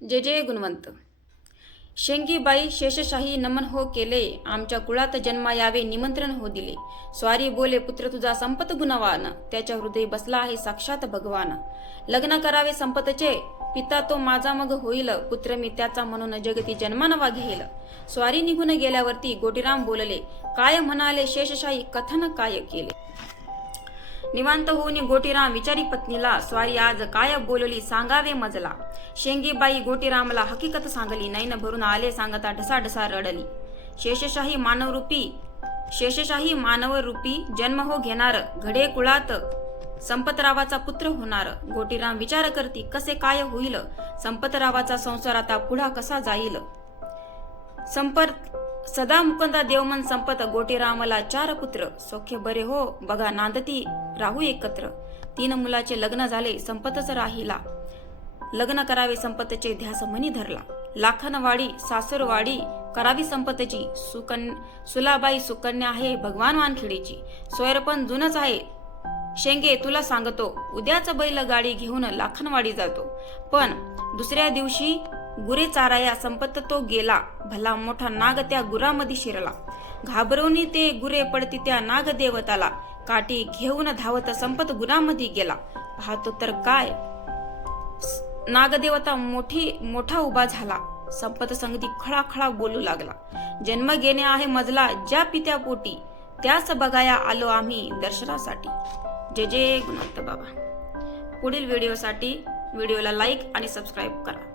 जय जय गुणवंत. शेंगीबाई शेषशाही नमन हो केले, आमच्या कुळात जन्मा यावे निमंत्रण हो दिले. स्वारी बोले पुत्र तुझा संपत गुणवान, त्याच्या हृदय बसला आहे साक्षात भगवान. लग्न करावे संपतचे, पिता तो माझा मग होईल, पुत्र मी त्याचा म्हणून जगती जन्मानवा घेईल. स्वारी निघून गेल्यावरती गोटीराम बोलले, काय म्हणाले शेषशाही कथन काय केले. निवांत होऊन गोटीराम विचारी पत्नीला, स्वारी आज काय बोलली सांगावे मजला. शेंगीबाई गोटीरामला हकीकत सांगली, नैन भरून आले सांगता ढसाढसा रडली. शेषशाही मानवरूपी जन्म हो घेणार, घडे कुळात संपतरावाचा पुत्र होणार. गोटीराम विचार करती कसे काय होईल, संपतरावाचा संसार आता पुढा कसा जाईल. सदा मुकुंदा देवमन संपत, गोटीरामला 4 पुत्र, सौख्य बरे हो बघा नांदती राहू एकत्र. 3 मुलाचे लग्न झाले संपतच राहिला, लग्न करावे संपतचे ध्यास मनी धरला. लाखनवाडी सासूरवाडी करावी संपतची, सुलाबाई सुकन्या आहे भगवान वानखेडीची. सोयरपण जुनच आहे शेंगे तुला सांगतो, उद्याच बैल गाडी घेऊन लाखनवाडी जातो. पण दुसऱ्या दिवशी गुरे चाराया संपत तो गेला, भला मोठा नाग त्या गुरामध्ये शिरला. घाबरवून ते गुरे पडती त्या नागदेवताला, काठी घेऊन धावत संपत गुरामध्ये गेला. पाहतो तर काय नागदेवता मोठा उभा झाला, संपत संगती खळाखळा बोलू लागला. जन्म घेणे आहे मजला ज्या पित्या पोटी, त्यास बघाया आलो आम्ही दर्शनासाठी. जय जय गुणवंत बाबा. पुढील व्हिडिओसाठी व्हिडिओला लाईक आणि सबस्क्राईब करा.